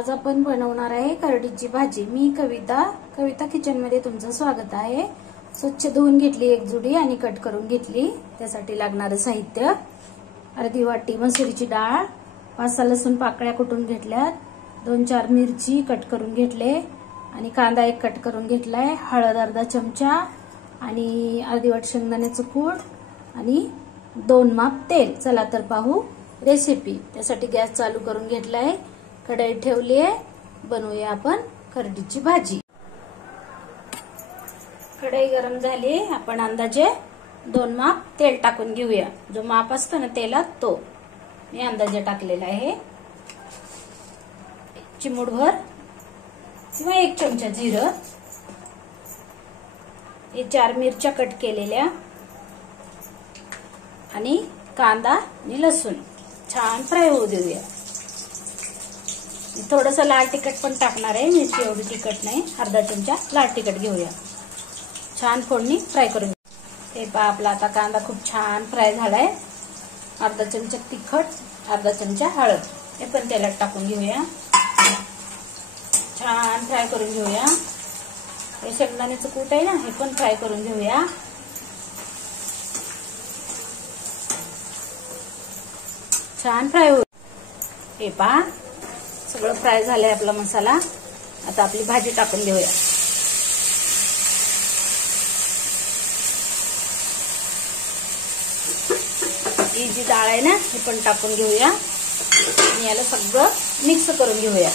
आज आपण बनवणार आहे करडीची भाजी। मी कविता किचन मध्ये तुमचं स्वागत आहे। स्वच्छ धुवून घेतली एक जुडी आणि कट करून घेतली। त्यासाठी लागणारे साहित्य: अर्धी वाटी मसुरीची डाळ, 5-6 लसूण पाकळ्या कुटून घेतल्यात, 2-4 मिरची कट करून घेतले आणि कांदा एक कट करून घेतलाय, हळद अर्धा चमचा आणि अर्धी वाटी शेंगदाण्याचं कूट आणि 2 माप तेल। चला तर पाहू रेसिपी। त्यासाठी गॅस चालू करून घेतलाय, कढई ठेवली आहे, बनवूया आपण करडीची भाजी। कढई गरम झाली, आपण अंदाजे 2 माप तेल टाकून घेऊया। जो माप असतो ना तेलात तो मी अंदाजे टाकलेला आहे। चिमूटभर किंवा 1 चमचा जिरं, हे 4 मिरच्या कट केलेल्या आणि कांदा आणि लसूण छान फ्राय होऊ देऊया। थोडंसं लाल तिखट पण टाकणार आहे, मिरची एवढी तिखट नाही, अर्धा चमचा लाल तिखट घेऊया। छान फोडणी फ्राय करून हे पहा, आपला आता कांदा खूप छान फ्राय झालाय। अर्धा चमचा तिखट, अर्धा चमचा हळद हे पण तेलात टाकून घेऊया। छान फ्राय करून घेऊया। हे शेंगदाण्याचं कूट आहे ना, हे पण फ्राय करून घेऊया। छान फ्राय हो, हे पहा सगळं फ्राय झालंय आपला मसाला। आता आपली भाजी टाकून घेऊया। ही जी डाळ आहे ना, हे पण टाकून घेऊया आणि याला सगळं मिक्स करून घेऊया।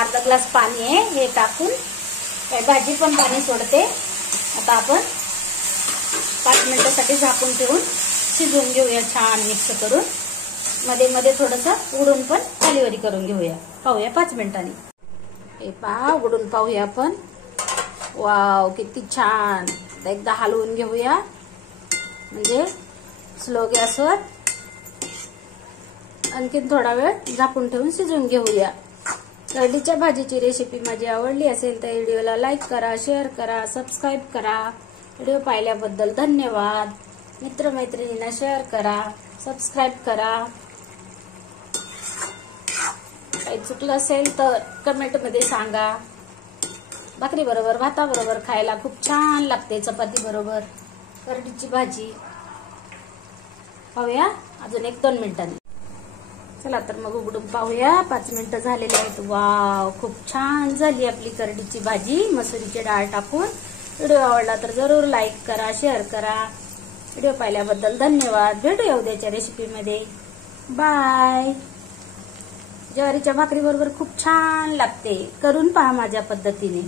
अर्धा ग्लास पाणी आहे, हे टाकून भाजी पण पाणी सोडते। आता आपण 5 मिनिटांसाठी झाकून ठेवून शिजवून घेऊया, छान मिक्स करून। मध्ये मध्ये थोडंसं उघडून पण खालीवरी करून घेऊया। पाहूया 5 मिनिटांनी। हे पहा, उघडून पाहूया आपण। वाव, किती छान। एकदा हलवून घेऊया, म्हणजे स्लो गॅसवर आणखीन थोडा वेळ झाकून ठेवून शिजवून घेऊया। करडीच्या भाजीची रेसिपी माझी आवडली असेल तर व्हिडिओला लाईक करा, शेअर करा, सबस्क्राईब करा। व्हिडिओ पाहिल्याबद्दल धन्यवाद। मित्रमैत्रिणींना शेअर करा, सबस्क्राईब करा। काही चुकलं असेल तर कमेंट मध्ये सांगा। भाकरी बरोबर, भाताबरोबर खायला खूप छान लागते, चपाती बरोबर करडीची भाजी। पाहूया अजून 1-2 मिनिटांनी। चला तर मग उघडून पाहूया। 5 मिनिटं झालेली आहेत। वाव, खूप छान झाली आपली करडीची भाजी मसुरीची डाळ टाकून। व्हिडिओ आवडला तर जरूर लाईक करा, शेअर करा। व्हिडिओ पाहिल्याबद्दल धन्यवाद। भेटूया उद्याच्या रेसिपीमध्ये। बाय। ज्वारीच्या भाकरी बरोबर खूप छान लागते, करून पहा माझ्या पद्धतीने।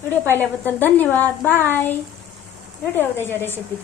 व्हिडिओ पाहिल्याबद्दल धन्यवाद। बाय। भेटूया उद्याच्या रेसिपीत।